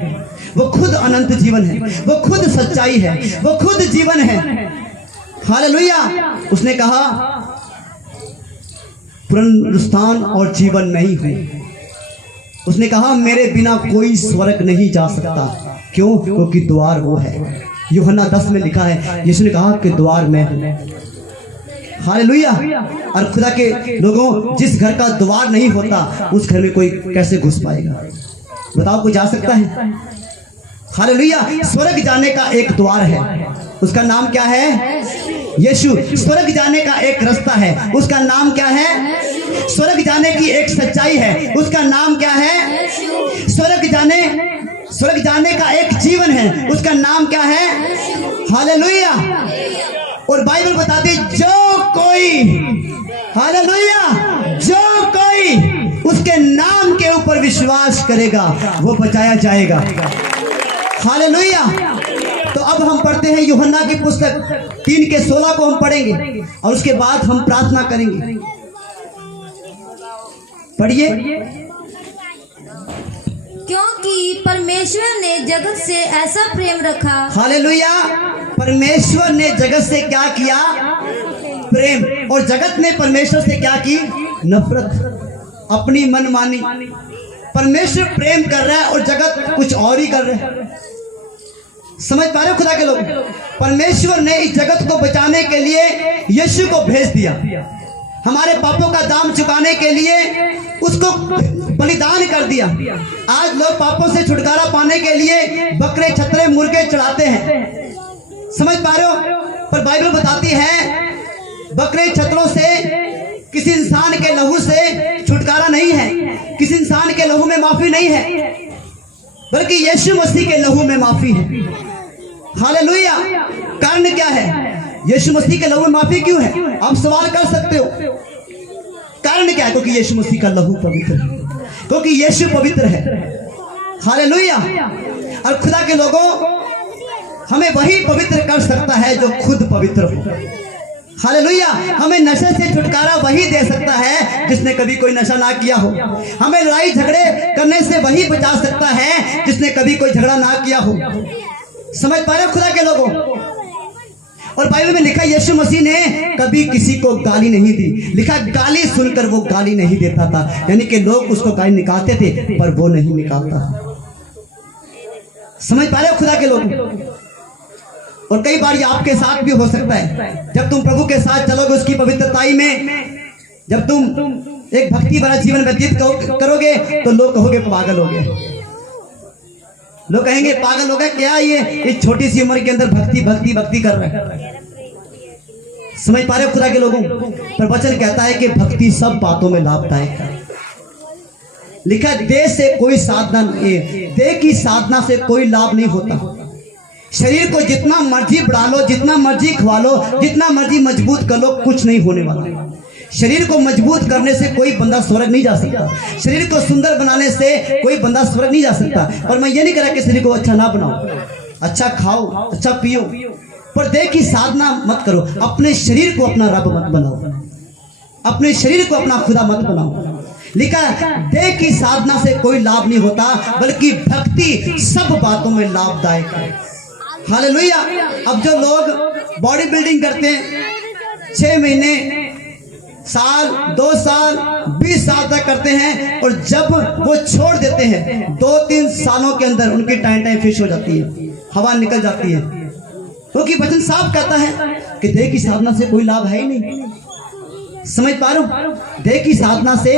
वो खुद अनंत जीवन है, वो खुद सच्चाई है, वो खुद जीवन है। हालेलुया। उसने कहा पुनरुत्थान और जीवन नहीं हूं। उसने कहा मेरे बिना कोई स्वर्ग नहीं जा सकता। क्यों? क्योंकि द्वार वो है। यूहन्ना 10 में लिखा है, यीशु ने कहा कि द्वार मैं हूं। हालेलुया। और खुदा के लोगों, जिस घर का द्वार नहीं होता उस घर में कोई कैसे घुस पाएगा? बताओ, कोई जा सकता है? हालेलुया। स्वर्ग जाने का एक द्वार है, उसका नाम क्या है? यीशु। स्वर्ग जाने का एक रास्ता है, उसका नाम क्या है? स्वर्ग जाने की एक सच्चाई है, उसका नाम क्या है? स्वर्ग जाने का एक जीवन है, उसका नाम क्या है? हालेलुया। और बाइबल बताती जो कोई, हालेलुया, जो कोई उसके नाम के ऊपर विश्वास करेगा वो बचाया जाएगा। हालेलुया। तो अब हम पढ़ते हैं यूहन्ना की पुस्तक 3:16 को हम पढ़ेंगे और उसके बाद हम प्रार्थना करेंगे। पढ़िए। क्योंकि परमेश्वर ने जगत से ऐसा प्रेम रखा। हालेलुया। परमेश्वर ने जगत से क्या किया? प्रेम। और जगत ने परमेश्वर से क्या की? नफरत, अपनी मनमानी। परमेश्वर प्रेम कर रहा है और जगत कुछ और ही कर रहा है। समझ पा रहे हो खुदा के लोग? परमेश्वर ने इस जगत को बचाने के लिए यीशु को भेज दिया, हमारे पापों का दाम चुकाने के लिए उसको बलिदान कर दिया। आज लोग पापों से छुटकारा पाने के लिए बकरे, छतरे, मुर्गे चढ़ाते हैं। समझ पा रहे हो? पर बाइबल बताती है बकरे, छतरों से, किसी इंसान के लहू से छुटकारा नहीं है, किसी इंसान के लहू में माफी नहीं है, बल्कि यीशु मसीह के लहू में माफी है। हालेलुया। कारण क्या है? यीशु मसीह के लहू में माफी क्यों है? आप सवाल कर सकते हो। कारण क्या है? क्योंकि यीशु मसीह का लहू पवित्र है, क्योंकि यीशु पवित्र है। हालेलुया। और खुदा के लोगों, हमें वही पवित्र कर सकता है जो खुद पवित्र हो। हालेलुया। हमें नशे से छुटकारा वही दे सकता है जिसने कभी कोई नशा ना किया हो। हमें लड़ाई झगड़े करने से वही बचा सकता है जिसने कभी कोई झगड़ा ना किया हो। समझ पा रहे हो खुदा के लोगों? और बाइबल में लिखा यीशु मसीह ने कभी किसी को गाली नहीं दी। लिखा गाली सुनकर वो गाली नहीं देता था, यानी कि लोग उसको गाली निकालते थे पर वो नहीं निकालता। समझ पा रहे हो खुदा के लोग? और कई बार ये आपके साथ भी हो सकता है। जब तुम प्रभु के साथ चलोगे उसकी पवित्रताई में, जब तुम एक भक्ति भरा जीवन व्यतीत करोगे तो लोग कहोगे पागल हो गए। लोग कहेंगे पागल हो गया क्या, ये इस छोटी सी उम्र के अंदर भक्ति भक्ति भक्ति कर रहा है। समझ पा रहे हो खुदा के लोगों? पर वचन कहता है कि भक्ति सब बातों में लाभदायक है। लिखा देह से कोई साधना, देह की साधना से कोई लाभ नहीं होता। शरीर को जितना मर्जी बढ़ा लो, जितना मर्जी खवा लो, जितना मर्जी मजबूत कर लो, कुछ नहीं होने वाला। शरीर को मजबूत करने से कोई बंदा स्वर्ग नहीं जा सकता। शरीर को सुंदर बनाने से कोई बंदा स्वर्ग नहीं जा सकता। और मैं ये नहीं कह रहा कि शरीर को अच्छा ना बनाओ, अच्छा खाओ, अच्छा पियो, पर देह की साधना मत करो। अपने शरीर को अपना रब मत बनाओ, अपने शरीर को अपना खुदा मत बनाओ। लिखा देह की साधना से कोई लाभ नहीं होता, बल्कि भक्ति सब बातों में लाभदायक है। हालेलुया। अब जो लोग बॉडी बिल्डिंग करते हैं 6 महीने, साल, 2 साल, 20 साल तक करते हैं और जब वो छोड़ देते हैं 2-3 सालों के अंदर उनकी टाइम फिश हो जाती है, हवा निकल जाती है। क्योंकि वचन साफ कहता है कि देह की साधना से कोई लाभ है ही नहीं। समझ पा रहे हो? देह की साधना से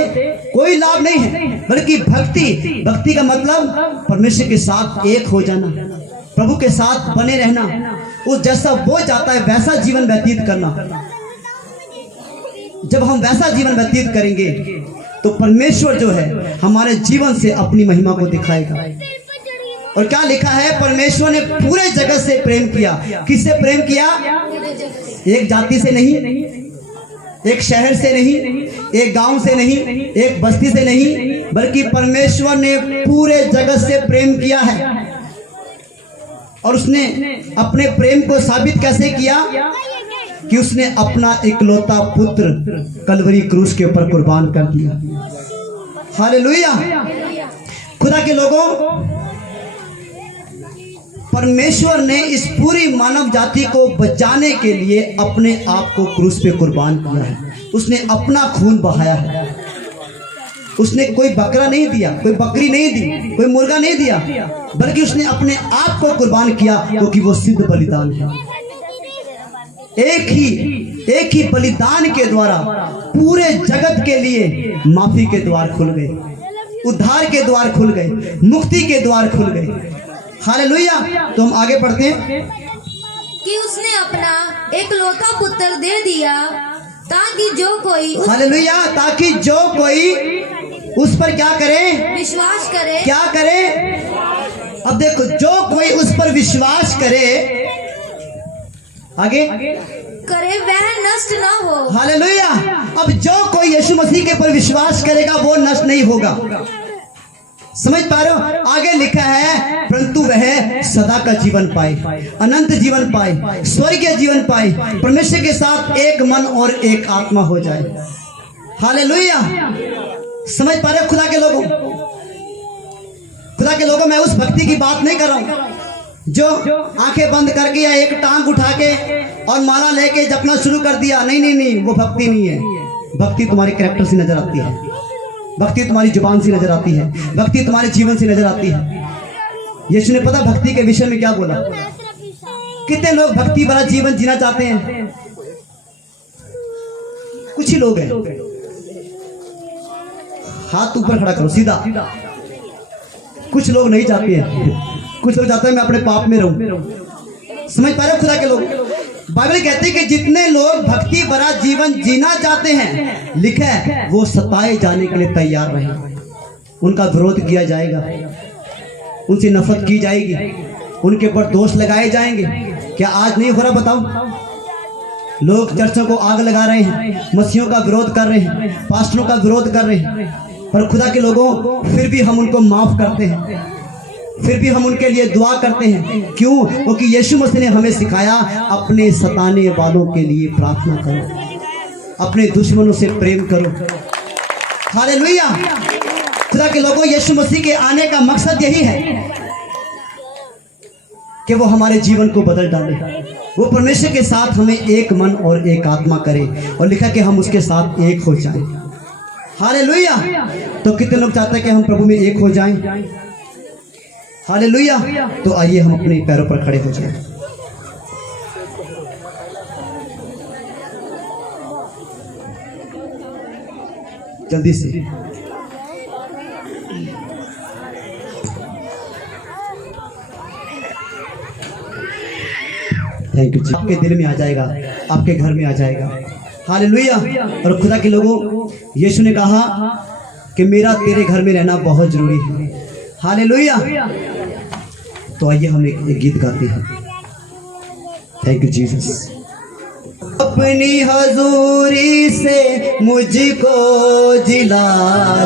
कोई लाभ नहीं है, बल्कि भक्ति। भक्ति का मतलब परमेश्वर के साथ एक हो जाना, प्रभु के साथ बने रहना, उस जैसा वो चाहता है वैसा जीवन व्यतीत करना। जब हम वैसा जीवन व्यतीत करेंगे तो परमेश्वर जो है हमारे जीवन से अपनी महिमा को दिखाएगा। और क्या लिखा है? परमेश्वर ने पूरे जगत से प्रेम किया। किससे प्रेम किया? एक जाति से नहीं, एक शहर से नहीं, एक गांव से नहीं, एक बस्ती से नहीं, बल्कि परमेश्वर ने पूरे जगत से प्रेम किया है। और उसने अपने प्रेम को साबित कैसे किया? कि उसने अपना इकलौता पुत्र कलवरी क्रूस के ऊपर कुर्बान कर दिया। हालेलुया। खुदा के लोगों, परमेश्वर ने इस पूरी मानव जाति को बचाने के लिए अपने आप को क्रूस पे कुर्बान किया है। उसने अपना खून बहाया है। उसने कोई बकरा नहीं दिया, कोई बकरी नहीं दी, कोई मुर्गा नहीं दिया, बल्कि उसने अपने आप को कुर्बान किया, क्योंकि वो सिद्ध बलिदान है। एक ही बलिदान के द्वारा पूरे जगत के लिए माफी के द्वार खुल गए, उद्धार के द्वार खुल गए, मुक्ति के द्वार खुल गए। हालेलुया। तो हम आगे पढ़ते हैं कि उसने अपना एकलौता पुत्र दे दिया ताकि जो कोई हालेलुया, ताकि जो कोई उस पर क्या करे, विश्वास करे, क्या करे। अब देखो, जो कोई उस पर विश्वास करे, आगे करे वह नष्ट न हो। हालेलुया। अब जो कोई यीशु मसीह के पर विश्वास करेगा वो नष्ट नहीं होगा। समझ पा रहे हो? आगे लिखा है, परंतु वह सदा का जीवन पाए, अनंत जीवन पाए, स्वर्गीय जीवन पाए, परमेश्वर के साथ एक मन और एक आत्मा हो जाए। हालेलुया। समझ पा रहे हो? खुदा के लोगों, मैं उस भक्ति की बात नहीं कर रहा हूं जो आंखें बंद करके या एक टांग उठा के और माला लेके जपना शुरू कर दिया। नहीं, वो भक्ति नहीं है। भक्ति तुम्हारे कैरेक्टर से नजर आती है, भक्ति तुम्हारी जुबान से नजर आती है, भक्ति तुम्हारे जीवन से नजर आती है। यीशु ने पता भक्ति के विषय में क्या बोला? कितने लोग भक्ति भरा जीवन जीना चाहते हैं? कुछ ही लोग हैं। हाथ ऊपर खड़ा करो सीधा। कुछ लोग नहीं चाहते हैं, कुछ लोग चाहते हैं मैं अपने पाप में रहूं। समझ पा रहे हो? खुदा के लोग, बाइबल कहती है कि जितने लोग भक्ति भरा जीवन जीना चाहते हैं, लिखा है वो सताए जाने के लिए तैयार रहे, उनका विरोध किया जाएगा, उनसे नफरत की जाएगी, उनके ऊपर दोष लगाए जाएंगे। क्या आज नहीं हो रहा? बताओ, लोग चर्चों को आग लगा रहे हैं, मसीहों का विरोध कर रहे हैं, पास्टरों का विरोध कर रहे हैं, पर खुदा के लोगों फिर भी हम उनको माफ करते हैं, फिर भी हम उनके लिए दुआ करते हैं। क्यों? क्योंकि यीशु मसीह ने हमें सिखाया, अपने सताने वालों के लिए प्रार्थना करो, अपने दुश्मनों से प्रेम करो। हालेलुया। खुदा के लोगों, यीशु मसीह के आने का मकसद यही है कि वो हमारे जीवन को बदल डाले, वो परमेश्वर के साथ हमें एक मन और एक आत्मा करे, और लिखा कि हम उसके साथ एक हो जाएं। हालेलुया। तो कितने लोग चाहते हैं कि हम प्रभु में एक हो जाएं? हालेलुया। तो आइए हम अपने पैरों पर खड़े हो जाएं। जल्दी से। थैंक यू जी। आपके दिल में आ जाएगा, आपके घर में आ जाएगा। हालेलुया। और खुदा के लोगों, यीशु ने कहा कि मेरा तेरे घर में रहना बहुत जरूरी है। हालेलुया। तो आइए हम एक गीत गाते हैं। Thank you Jesus. अपनी हजूरी से मुझको जिला